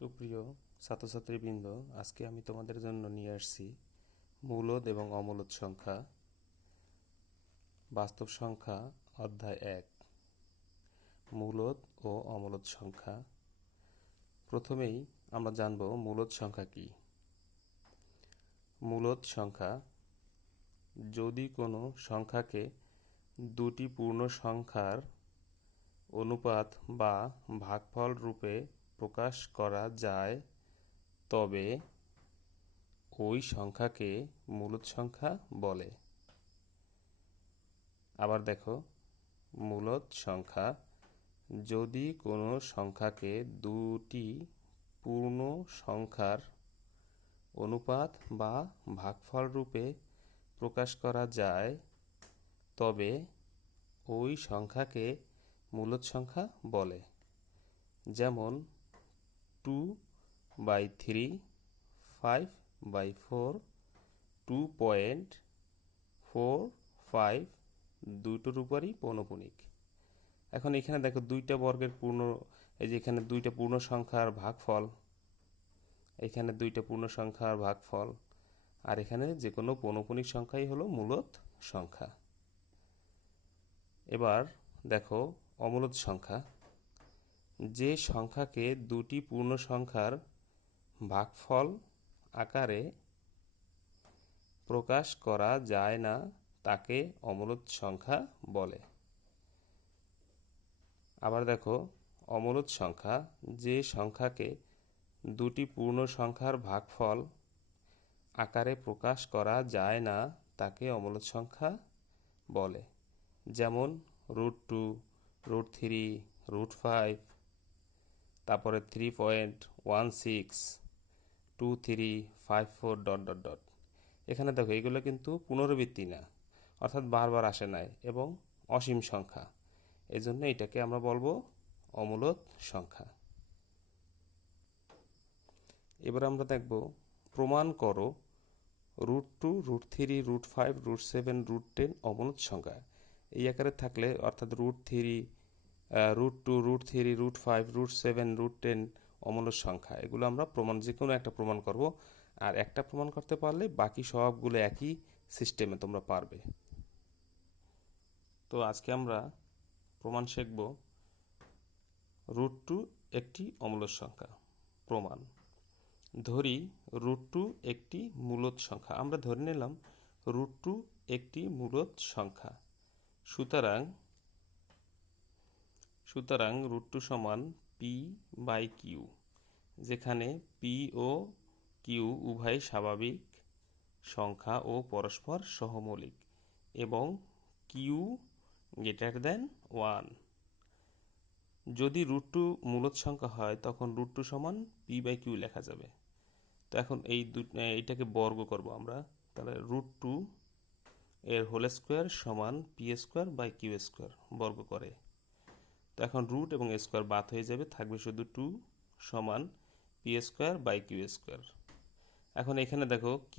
সুপ্রিয় ছাত্রছাত্রীবৃন্দ, আজকে আমি তোমাদের জন্য নিয়ে আসছি মূলদ এবং অমূলদ সংখ্যা, বাস্তব সংখ্যা অধ্যায় 1, মূলদ ও অমূলদ সংখ্যা। প্রথমেই আমরা জানব মূলদ সংখ্যা কি। মূলদ সংখ্যা যদি কোনো সংখ্যাকে দুটি পূর্ণ সংখ্যার অনুপাত বা ভাগফল রূপে প্রকাশ করা যায় তবে ওই সংখ্যাকে মূলদ সংখ্যা বলে। আবার দেখো, মূলদ সংখ্যা যদি কোনো সংখ্যাকে দুটি পূর্ণ সংখ্যার অনুপাত বা ভাগফল রূপে প্রকাশ করা যায় তবে ওই সংখ্যাকে মূলদ সংখ্যা বলে। যেমন 2/3, 5/4, 2.45 দুটোর উপরই পৌনঃপুনিক। এখন এখানে দেখো দুইটা বর্গের পূর্ণ, এই যে এখানে দুইটা পূর্ণ সংখ্যার ভাগফল, এখানে দুইটা পূর্ণ সংখ্যার ভাগফল, আর এখানে যে কোনো পৌনঃপুনিক সংখ্যাই হলো মূলদ সংখ্যা। এবার দেখো অমূলদ সংখ্যা, যে সংখ্যাকে দুটি পূর্ণ সংখ্যার ভাগফল আকারে প্রকাশ করা যায় না তাকে অমূলদ সংখ্যা বলে। আবার দেখো অমূলদ সংখ্যা, যে সংখ্যাকে দুটি পূর্ণ সংখ্যার ভাগফল আকারে প্রকাশ করা যায় না তাকে অমূলদ সংখ্যা বলে। যেমন √2, √3, √5, তারপরে 3.16, 2354 ... এখানে দেখো এগুলো কিন্তু পুনরাবৃত্তি না, অর্থাৎ বারবার আসে নাই এবং অসীম সংখ্যা, এজন্য এটাকে আমরা বলবো অমূলদ সংখ্যা। এবার আমরা দেখব, প্রমাণ করো √2, √3, √5, √7, √10 অমূলদ সংখ্যা। এই আকারে থাকলে অর্থাৎ √2, √3, √5, √7, √10 অমূলদ সংখ্যা, এগুলো আমরা যে কোনো একটা প্রমাণ করব। আর একটা প্রমাণ করতে পারলে বাকি সবগুলো একই সিস্টেমে তোমরা পারবে। তো আজকে আমরা প্রমাণ শিখব √2 একটি অমূলদ সংখ্যা। প্রমাণ: ধরি √2 একটি মূলদ সংখ্যা। আমরা ধরে নিলাম √2 একটি মূলদ সংখ্যা। সুতরাং √2 সমান p/q, যেখানে p ও q উভয় স্বাভাবিক সংখ্যা ও পরস্পর সহমৌলিক এবং q > 1। যদি √2 মূলদ সংখ্যা হয় তখন √2 সমান p/q লেখা যাবে। তো এখন এইটাকে বর্গ করব আমরা, তাহলে √2 এর হোল স্কোয়ার সমান p²/q² বর্গ করে। তো এখন রুট এবং স্কোয়ার বাদ হয়ে যাবে, থাকবে শুধু 2 সমান p²/q²। এখন এখানে দেখো q²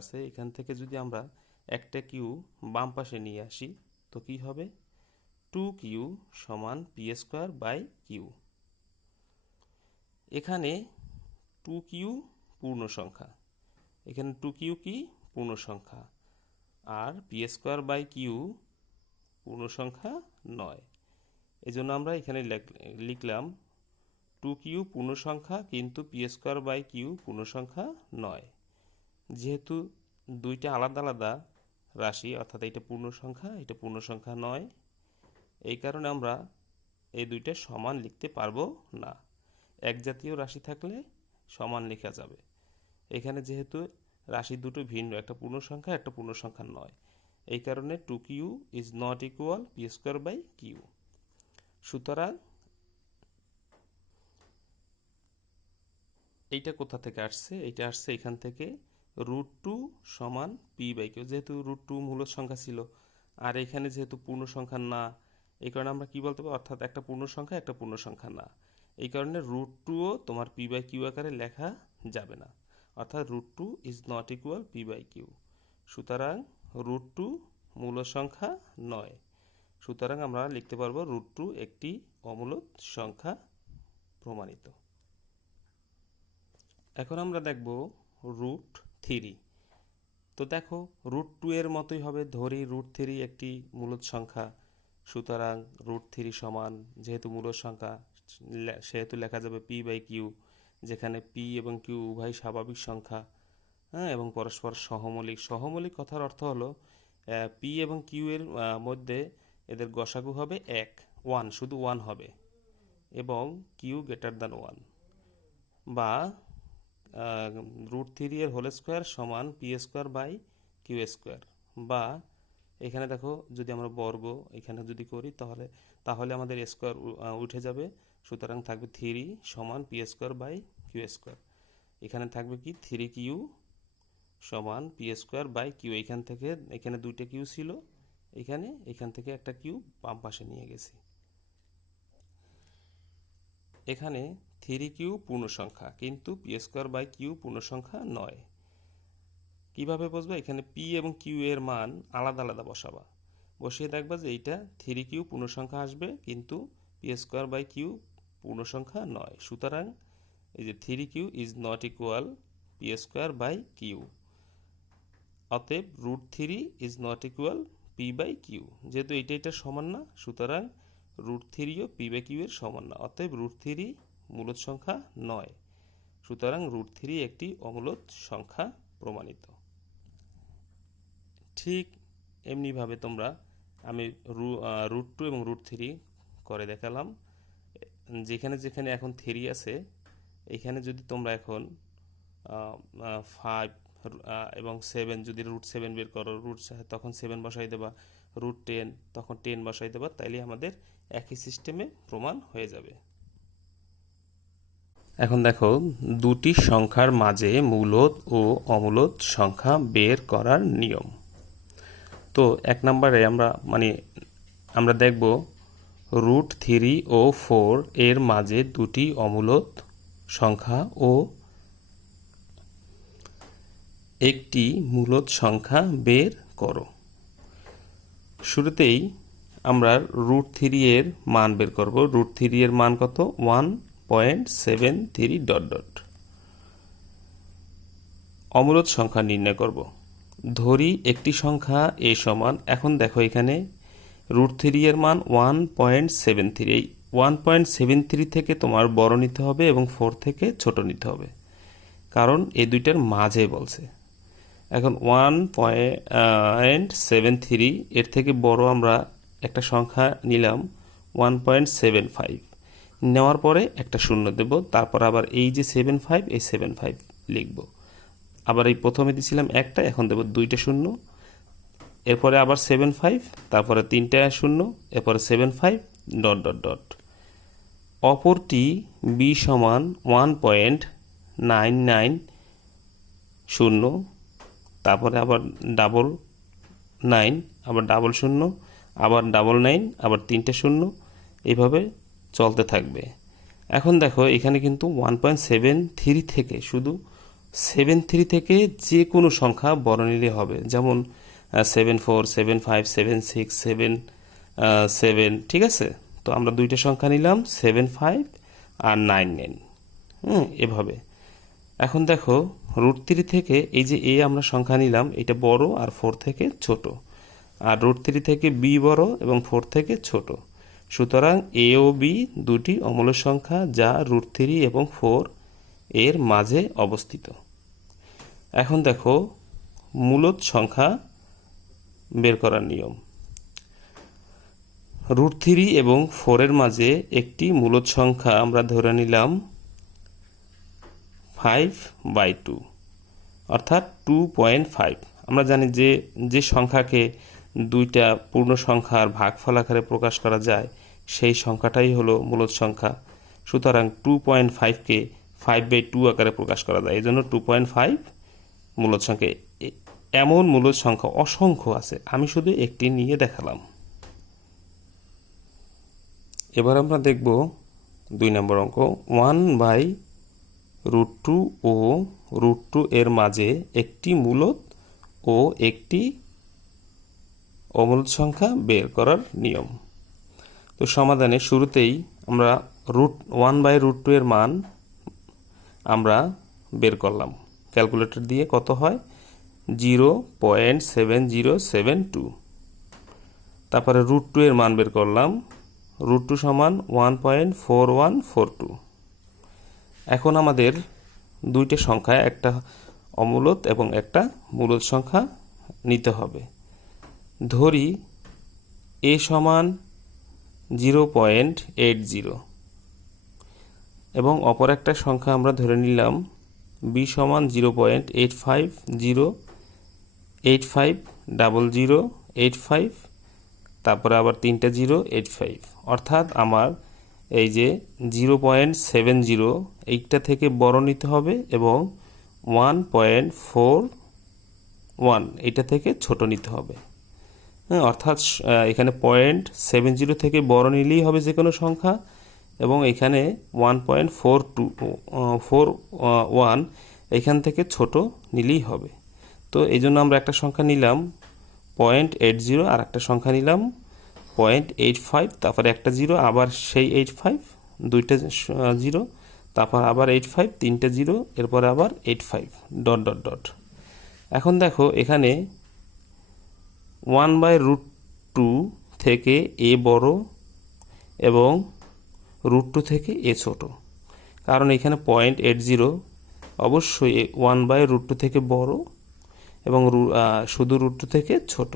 আছে, এখান থেকে যদি আমরা একটা q বাম পাশে নিয়ে আসি তো কি হবে? 2q সমান p²/q। এখানে 2q পূর্ণ সংখ্যা, এখানে 2q কি পূর্ণ সংখ্যা, আর p²/q পূর্ণ সংখ্যা নয়। এই জন্য আমরা এখানে লিখলাম 2q পূর্ণ সংখ্যা কিন্তু p²/q পূর্ণ সংখ্যা নয়। যেহেতু দুইটা আলাদা আলাদা রাশি, অর্থাৎ এটা পূর্ণ সংখ্যা, এটা পূর্ণ সংখ্যা নয়, এই কারণে আমরা এই দুইটা সমান লিখতে পারবো না। এক জাতীয় রাশি থাকলে সমান লেখা যাবে। এখানে যেহেতু রাশি দুটো ভিন্ন, একটা পূর্ণ সংখ্যা, একটা পূর্ণ সংখ্যা নয়, এই কারণে 2q is not equal p²/q। সুতরাং এইটা কোথা থেকে আসছে? এইটা আসছে এখান থেকে, √2 সমান p/q। যেহেতু √2 মূলদ সংখ্যা ছিল আর এখানে যেহেতু পূর্ণ সংখ্যা না, এই কারণে আমরা কি বলতে পারি, অর্থাৎ একটা পূর্ণ সংখ্যা একটা পূর্ণ সংখ্যা না, এই কারণে √2ও তোমার p/q আকারে লেখা যাবে না, অর্থাৎ √2 ইজ নট ইকুয়াল p/q। সুতরাং √2 মূলদ সংখ্যা নয়। সুতরাং আমরা লিখতে পারবো √2 একটি অমূলদ সংখ্যা। প্রমাণিত। এখন আমরা দেখব রুট থ্রি। তো দেখো রুট টু এর মতোই হবে, ধরি রুট থ্রি একটি মূলদ সংখ্যা, সুতরাং রুট থ্রি সমান, যেহেতু মূলদ সংখ্যা সেহেতু লেখা যাবে পি বাই কিউ, যেখানে পি এবং কিউ উভয় স্বাভাবিক সংখ্যা, হ্যাঁ, এবং পরস্পর সহমৌলিক। সহমৌলিক কথার অর্থ হলো পি এবং কিউ এর মধ্যে এদের গসাগু হবে এক, ওয়ান, শুধু ওয়ান হবে, এবং কিউ গ্রেটার দ্যান ওয়ান, বা রুট থ্রি এর হোল স্কোয়ার সমান P square by Q square, বা এখানে দেখো যদি আমরা বর্গ এখানে যদি করি তাহলে আমাদের স্কোয়ার উঠে যাবে, সুতরাং থাকবে থ্রি সমান P square by Q square. এখানে থাকবে কি থ্রি কিউ সমান পি স্কোয়ার বাই কিউ, এখানে দুইটা কিউ ছিল, এখান থেকে একটা কিউ বাম পাশে নিয়ে গেছি। এখানে থ্রি কিউ পূর্ণ সংখ্যা, কিন্তু পি স্কোয়ার বাই কিউ পূর্ণ সংখ্যা নয়। কিভাবে বুঝবে? এখানে পি এবং কিউ এর মান আলাদা আলাদা বসাবা, বসিয়ে দেখবা যে এইটা থ্রি কিউ পূর্ণ সংখ্যা আসবে, কিন্তু পি স্কোয়ার বাই কিউ পূর্ণ সংখ্যা নয়। সুতরাং এই যে three Q is not equal P square by Q, অতএব root three is not equal P by Q. যেহেতু এটা সমান না, সুতরাং রুট থ্রিও পি বাই কিউ এর সমান না, অতএব রুট থ্রি মূলদ সংখ্যা নয়। সুতরাং রুট থ্রি একটি অমূলদ সংখ্যা প্রমাণিত। ঠিক এমনিভাবে আমি রুট টু এবং রুট থ্রি করে দেখালাম। যেখানে এখন থ্রি আছে, এখানে যদি তোমরা এখন 5 এবং 7 যদি রুট 7 বের করো, তখন 7 বসাই দেবা, রুট 10 তখন 10 বসাই দেবা, তাইলে আমাদের একই সিস্টেমে প্রমাণ হয়ে যাবে। এখন দেখো দুটি সংখ্যার মাঝে মূলদ ও অমূলদ সংখ্যা বের করার নিয়ম। তো 1 নম্বরে আমরা দেখব রুট 3 ও 4 এর মাঝে দুটি অমূলদ সংখ্যা ও একটি মূলদ সংখ্যা বের করো। শুরুতেই আমরা রুট 3 এর মান বের করব। রুট 3 এর মান কত? 1.73 ... অমূলদ সংখ্যা নির্ণয় করব। ধরি একটি সংখ্যা এ সমান, এখন দেখো এখানে রুট 3 এর মান 1.73, এই 1.73 থেকে তোমার বড় নিতে হবে এবং 4 থেকে ছোট নিতে হবে, কারণ এই দুইটার মাঝে বলছে। এখন 1.73 এর থেকে বড় আমরা একটা সংখ্যা নিলাম 1.75, নেওয়ার পরে একটা শূন্য দেব, তারপর আবার এই যে 75, এই 75 লিখব। আবার এই প্রথমে দিছিলাম একটা, এখন দেব দুইটা শূন্য, এরপরে আবার 75, তারপরে তিনটা শূন্য, এরপরে 75 ... অপরটি বি সমান 1.990, তারপরে আবার ডাবল 9, আবার ডাবল শূন্য, আবার ডাবল 9, আবার তিনটে শূন্য, এইভাবে চলতে থাকবে। এখন দেখো এখানে কিন্তু 1.73 থেকে, শুধু 73 থেকে যে কোনো সংখ্যা বড় নিলে হবে, যেমন 74, 75, 76, 77, ঠিক আছে? তো আমরা দুইটা সংখ্যা নিলাম 75 আর 99, এভাবে। এখন দেখো রুট 3 থেকে এই যে এ আমরা সংখ্যা নিলাম, এটা বড় আর 4 থেকে ছোট, আর রুট 3 থেকে বি বড় এবং 4 থেকে ছোট। সুতরাং এ ও বি দুটি অমূলদ সংখ্যা, যা রুট 3 এবং 4 এর মাঝে অবস্থিত। এখন দেখো মূলদ সংখ্যা বের করার নিয়ম। রুট 3 এবং 4 এর মাঝে একটি মূলদ সংখ্যা আমরা ধরে নিলাম 5/2, অর্থাৎ 2.5। আমরা জানি যে সংখ্যাকে দুইটা পূর্ণ সংখ্যার ভাগফল আকারে প্রকাশ করা যায়, সেই সংখ্যাটাই হলো মূলদ সংখ্যা। সুতরাং 2.5কে 5/2 আকারে প্রকাশ করা যায়, এই জন্য 2.5 মূলদ সংখ্যা। এমন মূলদ সংখ্যা অসংখ্য আছে, আমি শুধু একটি নিয়ে দেখালাম। এবার আমরা দেখব 2 নম্বর অঙ্ক। 1/√2 ও √2 এর মাঝে একটি মূলদ ও একটি অমূলদ সংখ্যা বের করার নিয়ম। তো সমাধানে শুরুতেই আমরা 1/√2 এর মান আমরা বের করলাম ক্যালকুলেটর দিয়ে, কত হয় 0.7072। তারপরে √2 এর মান বের করলাম, √2 সমান 1.4142। এখন আমাদের দুইটা সংখ্যা, একটা অমূলদ এবং একটা মূলদ সংখ্যা নিতে হবে। ধরি a সমান 0.80 এবং অপর একটা সংখ্যা আমরা ধরে নিলাম b সমান 0.85, তারপরে আবার 3টা 085। অর্থাৎ আমার এই যে 0.70 এইটা থেকে বড় নিতে হবে এবং 1.41 এটা থেকে ছোট নিতে হবে। অর্থাৎ এখানে 0.70 থেকে বড় নিলেই হবে যে কোনো সংখ্যা, এবং এখানে 1.41 এখান থেকে ছোট নিলেই হবে। তো এই জন্য আমরা একটা সংখ্যা নিলাম 0.80 আর একটা সংখ্যা নিলাম 0.85, তারপরে একটা 0, আবার সেই 85, দুইটা 0, তারপর আবার 85, 3টা 0, এরপরে আবার 85 ... এখন দেখো এখানে 1/√2 থেকে a বড় এবং √2 থেকে a ছোট, কারণ এখানে 0.80 অবশ্যই 1/√2 থেকে বড় এবং শুধু √2 থেকে ছোট।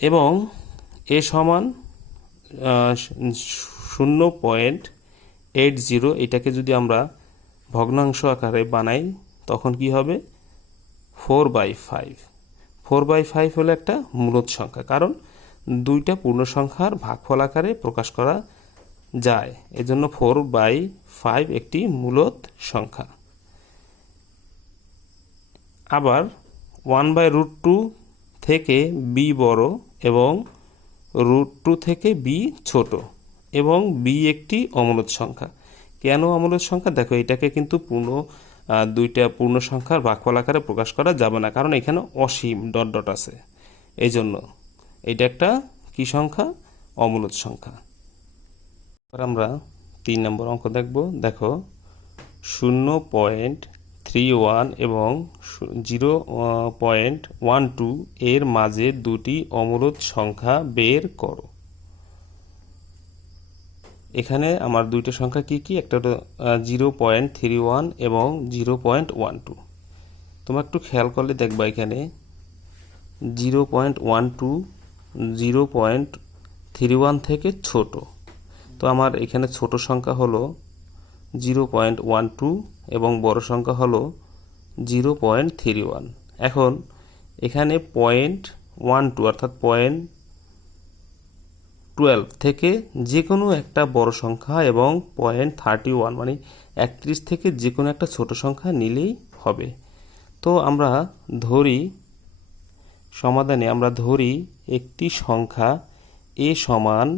এবং a সমান 0.80, এটাকে যদি আমরা ভগ্নাংশ আকারে বানাই তখন কি হবে 4/5। 4/5 হলো একটা মূলদ সংখ্যা, কারণ দুইটা পূর্ণ সংখ্যার ভাগফল আকারে প্রকাশ করা যায়, এজন্য 4/5 একটি মূলদ সংখ্যা। আবার 1/√2 থেকে b বড় এবং √2 থেকে b ছোট, এবং b একটি অমূলদ সংখ্যা। কেন অমূলদ সংখ্যা? দেখো এটাকে কিন্তু দুইটা পূর্ণ সংখ্যার ভাগফল আকারে প্রকাশ করা যাবে না, কারণ এখানে অসীম ... আছে, এই জন্য এটা একটা কি সংখ্যা? অমূলদ সংখ্যা। এবার আমরা 3 নম্বর অঙ্ক দেখব। দেখো 0.31 এবং 0.12 এর মাঝে দুটি অমূলদ সংখ্যা বের করো। এখানে আমার দুইটা সংখ্যা কি কি? একটা হলো 0.31 এবং 0.12। তোমরা একটু খেয়াল করলে দেখবা এখানে 0.12 0.31 থেকে ছোট। তো আমার এখানে ছোট সংখ্যা হলো 0.12 এবং বড় সংখ্যা হলো 0.31। এখন এখানে 0.12 অর্থাৎ 0.12 থেকে যে কোনো একটা বড় সংখ্যা এবং 0.31 মানে 31 থেকে যে কোনো একটা ছোট সংখ্যা নিলেই হবে। তো আমরা ধরি, সমাধানে আমরা ধরি একটি সংখ্যা a সমান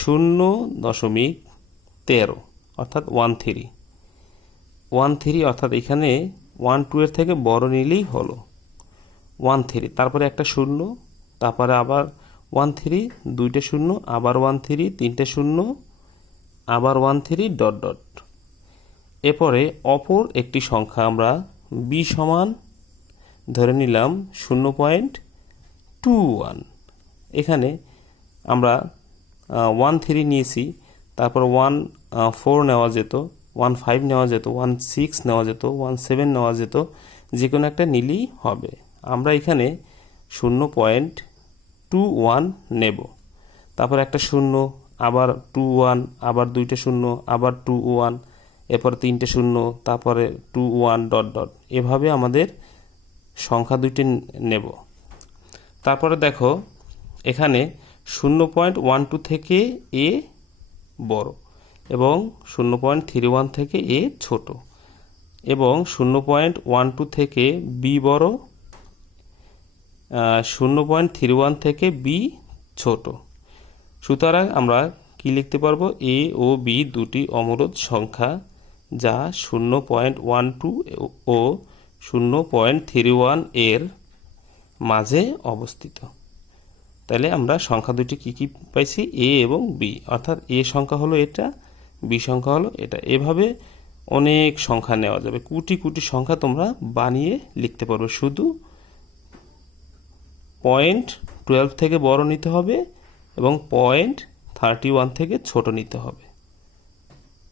0.13 অর্থাৎ 13 অর্থাৎ এখানে 12 এর থেকে বড় নিলেই হলো 13, তারপরে একটা 0, তারপরে আবার 13, দুইটা 0, আবার 13, তিনটা 0, আবার 13 ... এরপরে অপর একটি সংখ্যা আমরা b সমান ধরে নিলাম 0.21। এখানে আমরা 13 নিয়েছি, তারপর 14 নেওয়া যেত, 15 নেওয়া যেত, 16 নেওয়া যেত, 17 নেওয়া যেত, যে কোনো একটা নিলেই হবে। আমরা এখানে 0.21 নেব, তারপর একটা 0, আবার 21, আবার দুইটা 0, আবার 21, এরপর তিনটে 0, তারপরে 21 ... এভাবে আমাদের সংখ্যা দুইটি নেব। তারপরে দেখো এখানে 0.12 থেকে a বড় এবং 0.31 থেকে a ছোট, এবং 0.12 থেকে b বড়, 0.31 থেকে b ছোট। সুতরাং আমরা কি লিখতে পারবো? a ও b দুটি অমূলদ সংখ্যা যা 0.12 ও 0.31 এর মাঝে অবস্থিত। তাহলে আমরা সংখ্যা দুটি কি কি পাইছি? a এবং b, অর্থাৎ a সংখ্যা হলো এটা, b সংখ্যা হলো এটা। এভাবে অনেক সংখ্যা নেওয়া যাবে, কোটি কোটি সংখ্যা তোমরা বানিয়ে লিখতে পারবে। শুধু 0.12 থেকে বড় নিতে হবে এবং 0.31 থেকে ছোট নিতে হবে।